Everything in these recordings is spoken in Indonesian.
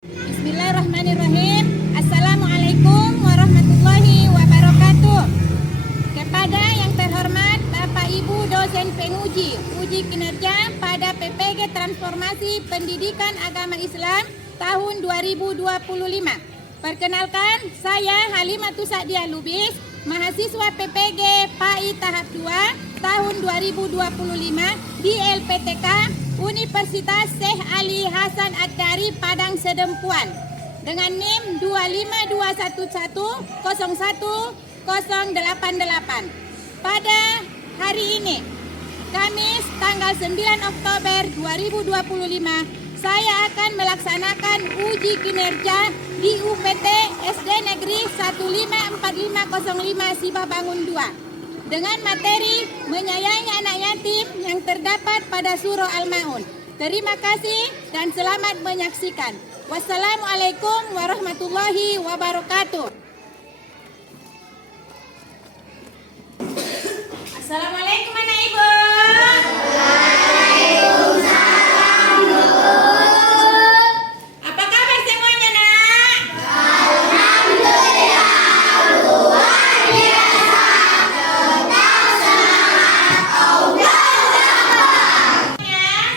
Bismillahirrahmanirrahim. Assalamualaikum warahmatullahi wabarakatuh. Kepada yang terhormat Bapak Ibu dosen penguji uji kinerja pada PPG Transformasi Pendidikan Agama Islam tahun 2025. Perkenalkan, saya Halimatus Sa'diah Lubis, mahasiswa PPG PAI tahap 2 tahun 2025 di LPTK Universitas Syekh Ali Hasan Ad-Dari Padang Sedempuan dengan NIM 251101088. Pada hari ini, Kamis tanggal 9 Oktober 2025, saya akan melaksanakan uji kinerja di UPT SD Negeri 154505 Sibabangun 2 dengan materi menyayangi anak yatim yang terdapat pada Surah Al-Ma'un. Terima kasih dan selamat menyaksikan. Wassalamualaikum warahmatullahi wabarakatuh. Assalamualaikum anak ibu. Apa kabar semuanya nak?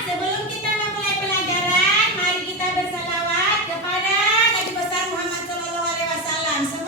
Sebelum kita memulai pelajaran, mari kita bersalawat kepada Nabi besar Muhammad SAW.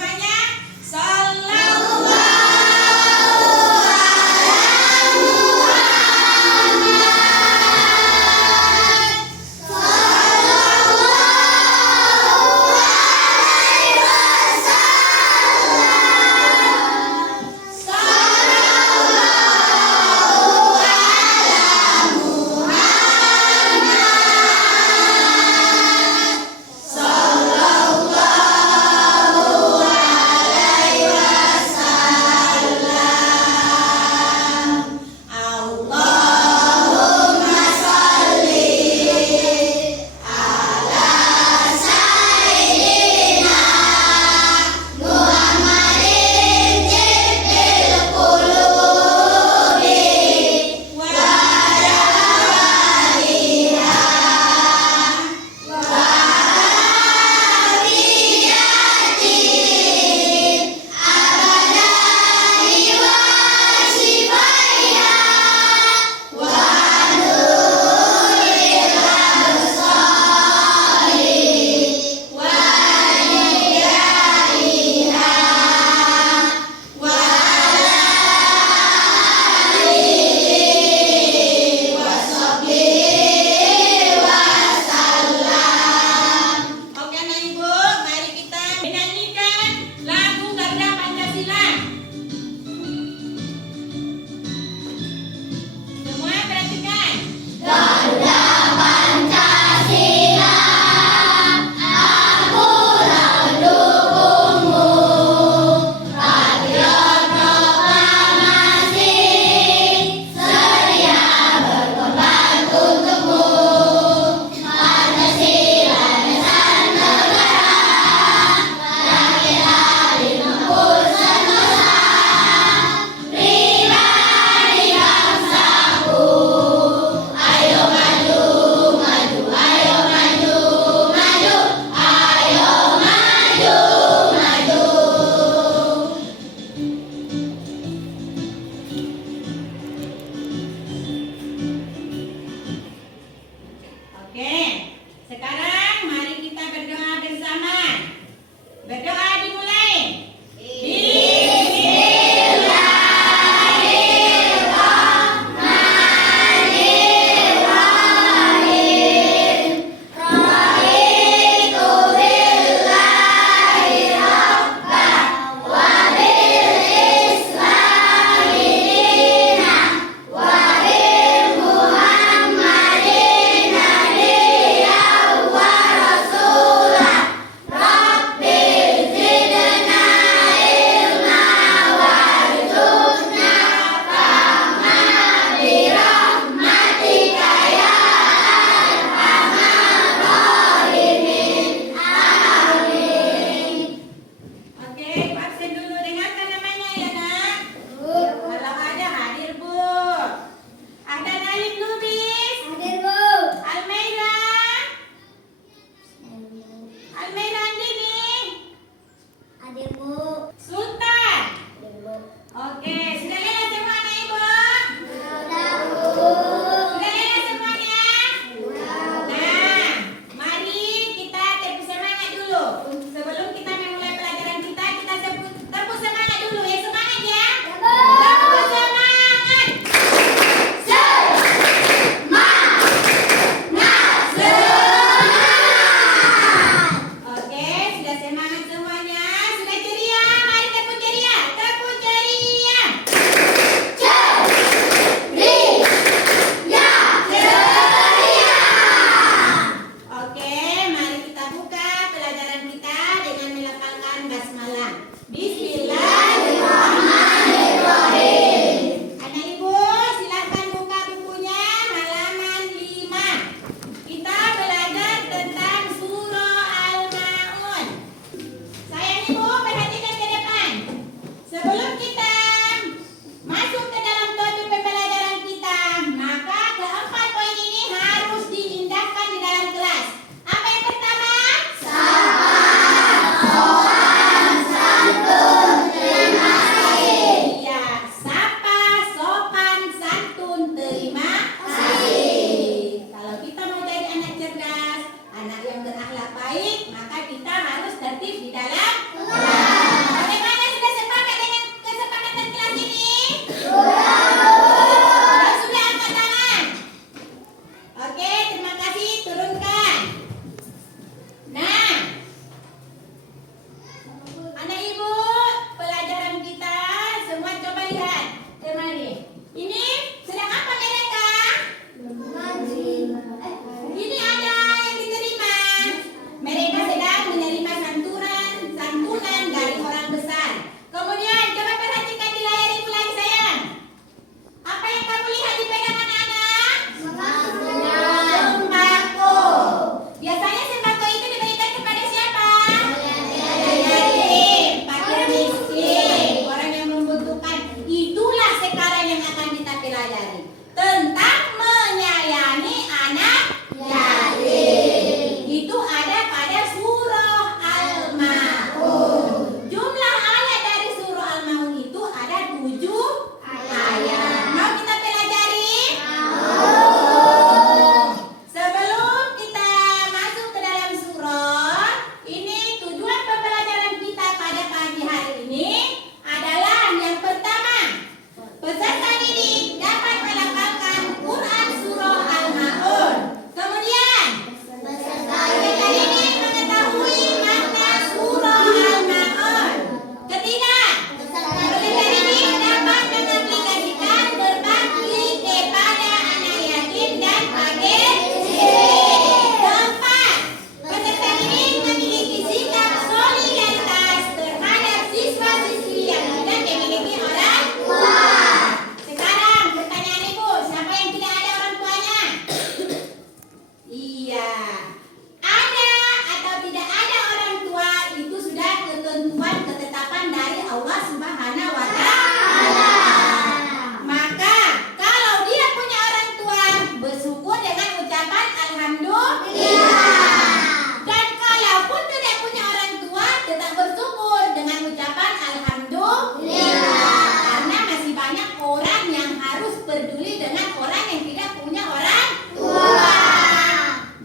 peduli dengan orang yang tidak punya orang tua.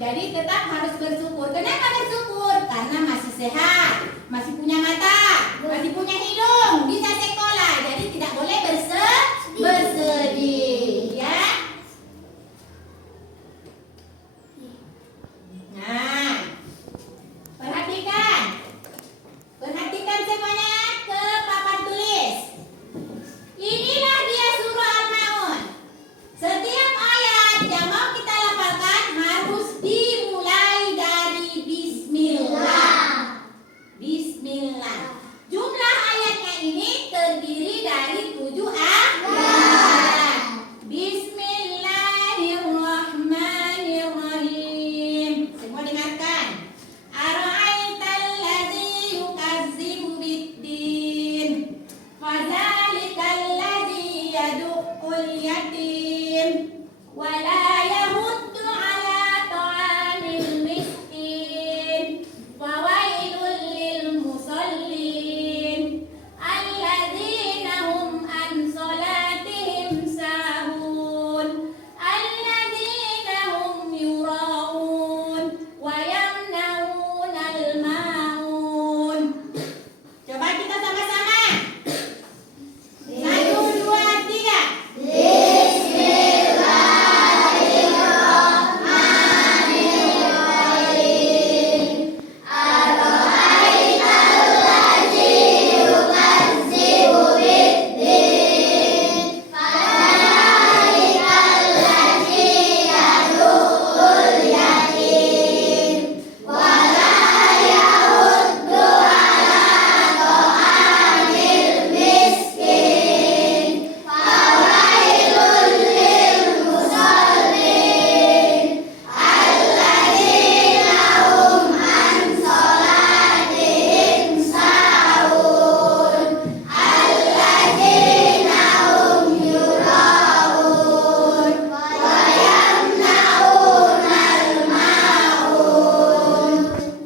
Jadi tetap harus bersyukur. Kenapa bersyukur? Karena masih sehat, masih punya mata, masih punya hidung, bisa sekolah. Jadi tidak boleh bersedih, ya. Nah, perhatikan semuanya ke papan tulis. Inilah dia surah Al-Maun. Setiap ayat yang mau kita lafalkan harus dimulai dari Bismillah. Bismillah. Jumlah ayatnya ini terdiri dari 7 ayat. Bismillahirrahmanirrahim. Semua dengarkan. Ara'aital ladzi yukazzibu biddin. Fadzalikal ladzi yad'ul yatim wa la yahuddu 'ala ta'amil miskin. Fawailul lil musallin alladzina hum an salatihim sahun alladzina hum yura'un wa yamna'unal ma'un. Coba kita sama-sama. 1, 2, 3.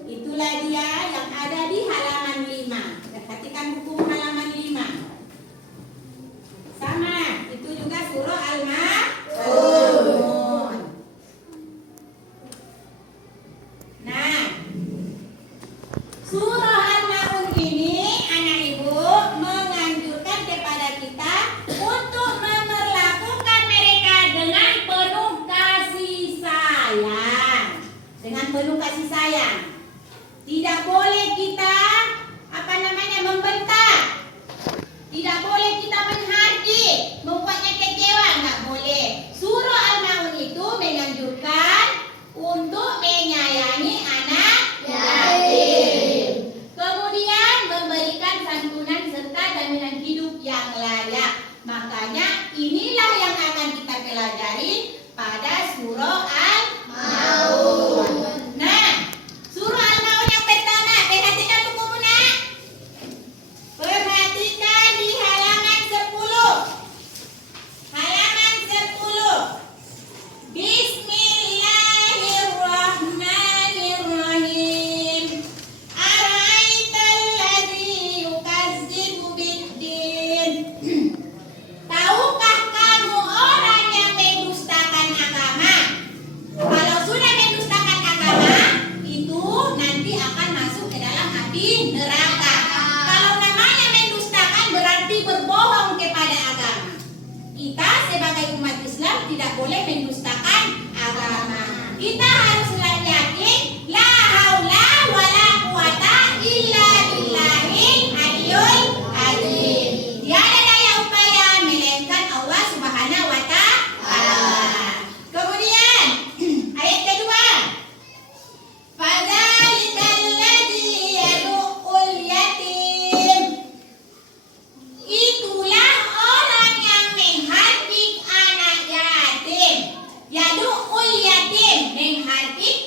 Itulah dia yang ada di halaman 5. Perhatikan buku halaman 5. Sama, itu juga surah Al-Maun. Nah, surah Al-Maun ini anak ibu menganjurkan kepada kita untuk memperlakukan mereka dengan penuh kasih sayang. Dengan penuh kasih sayang. Tidak boleh kita membentak. Tidak boleh kita menghardik, membuatnya kecewa, nggak boleh. Surah Al-Maun itu menganjurkan untuk menyayangi anak yatim. Kemudian memberikan santunan serta jaminan hidup yang layak. Makanya inilah yang akan kita pelajari pada surah Al-Maun. Nah, surah Al-Maun yang pertama, perhatikan bukumu nak. Perhatikan di halaman 10. Halaman 10. Bismillahirrahmanirrahim. Ara'aital ladzi yukazzibu biddin. Tahukah kamu orang yang mendustakan agama? Kalau sudah mendustakan agama, itu nanti akan masuk ke dalam api neraka. Kalau namanya mendustakan berarti berbohong kepada agama. Kita sebagai umat Islam tidak boleh mendustakan agama. Kita harus yakin la haula wala quwata illa billahil aliyul azim. Tiada daya upaya melainkan Allah Subhanahu wa taala. Kemudian ayat kedua. Fadzalikal ladzi yad'ul yatim. Itulah orang yang menghardik anak yatim. Yad'ul yatim, menghardik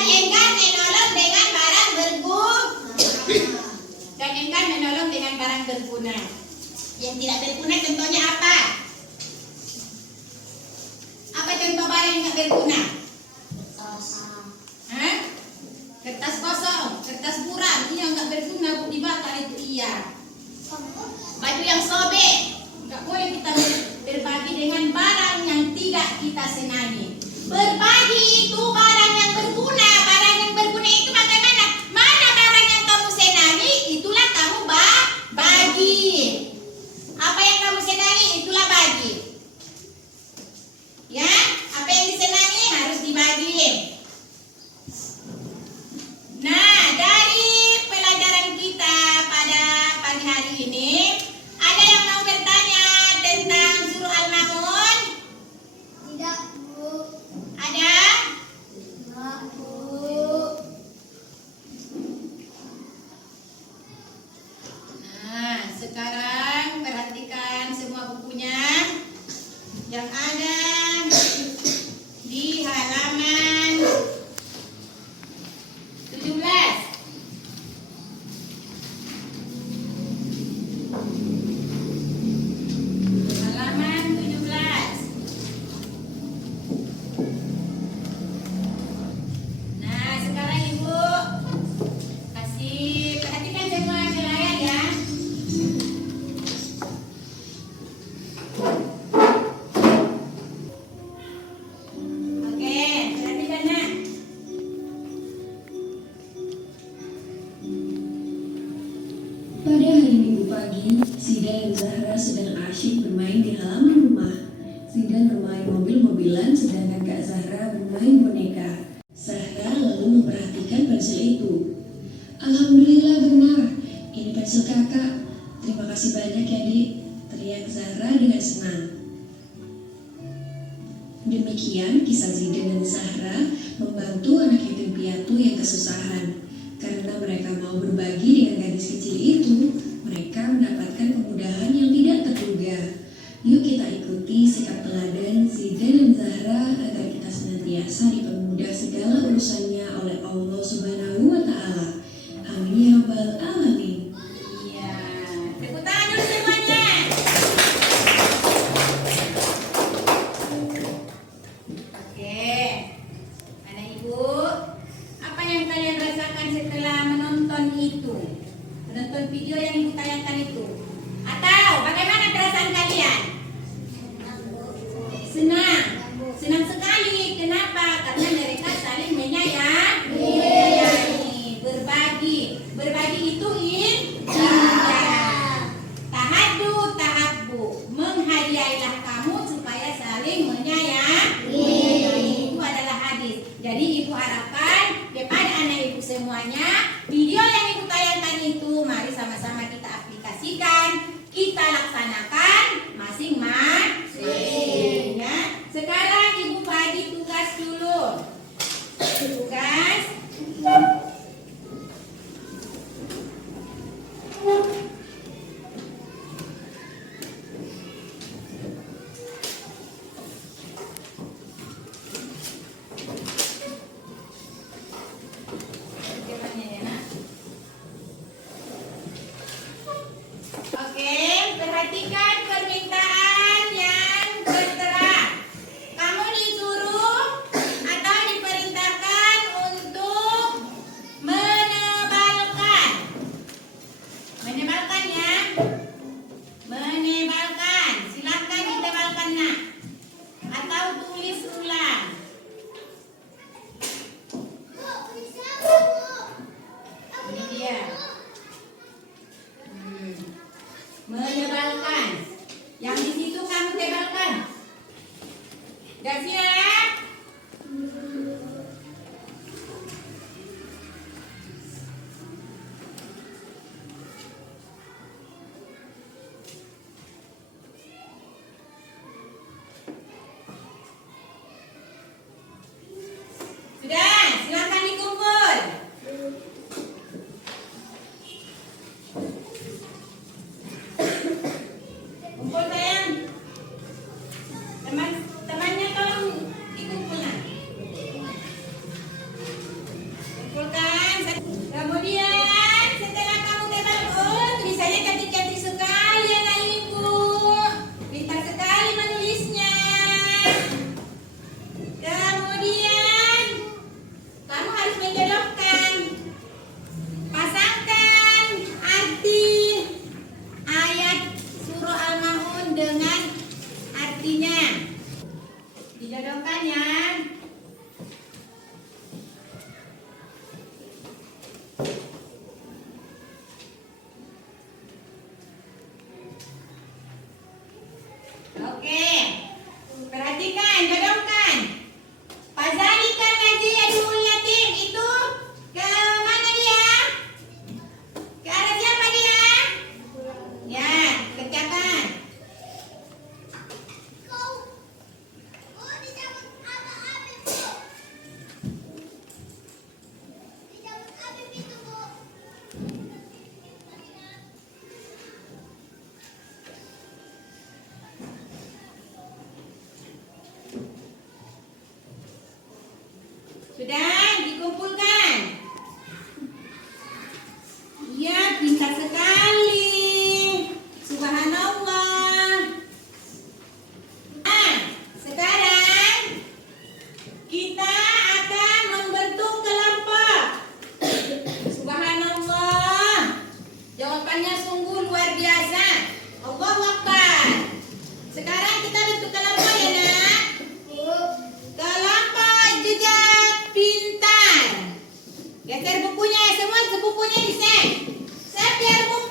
Dan enggan menolong dengan barang berguna. Dan enggan menolong dengan barang berguna. Yang tidak berguna contohnya apa? Apa contoh barang yang tidak berguna? Hah? Kertas kosong, kertas buram, ini yang nggak berguna, Bu, dibakar itu iya. Baju yang sobek, nggak boleh kita berbagi dengan barang yang tidak kita senangi. Berbagi itu barang yang berguna. Barang yang berguna itu bagaimana? Mana barang yang kamu senangi, itulah kamu bagi. Apa yang kamu senangi, itulah bagi. Ya, apa yang disenangi harus dibagi. Nah, dari pelajaran kita pada pagi hari ini, ada yang mau bertanya tentang surah Al-Maun? Tidak, Bu. Ada? Enggak, Bu. Nah, sekarang perhatikan semua bukunya yang ada di halaman 17. Halaman 17. Nah, sekarang Ibu kasih perhatikan semua ke layar ya. Oke, perhatikan nah. Pada hari Minggu pagi, Sida dan Zahra sedang asyik bermain di halaman rumah. Sida bermain mobil-mobilan sedangkan Kak Zahra bermain boneka. Zahra lalu memperhatikan pensil itu. Alhamdulillah benar, ini pensil kakak. Terima kasih banyak ya Dik, teriak Zahra dengan senang. Demikian kisah Zida dan Zahra membantu anak yatim piatu yang kesusahan. Karena mereka mau berbagi dengan gadis kecil itu, mereka mendapatkan kemudahan yang tidak terduga. Yuk kita ikuti sikap teladan Zida dan Zahra agar kita senantiasa dipermudah segala urusannya oleh Allah Subhanahu wa Ta'ala. Amin ya Rabbal Alamin. Iya, tepuk tangan dulu semuanya. Oke, anak Ibu, apa yang kalian rasakan setelah menonton itu? Menonton video yang Ibu tayangkan itu? Atau bagaimana perasaan kalian? Senang. Senang sekali. Kenapa? Karena mereka saling menyayangi, berbagi. Berbagi itu indah. Tahadu tahabbu. Menghadiahilah kamu supaya saling menyayangi. Itu adalah hadis. Jadi Ibu harapkan kepada anak Ibu semuanya, video yang Ibu tayangkan itu mari sama-sama kita aplikasikan, kita laksanakan masing-masing. Ya. Sekarang Ibu bagi tugas dulu. Tugas. Oke, perhatikan permintaan yang tertera. Kamu disuruh atau diperintahkan untuk Geser bukunya, semua bukunya di set. Set biar ngumpul.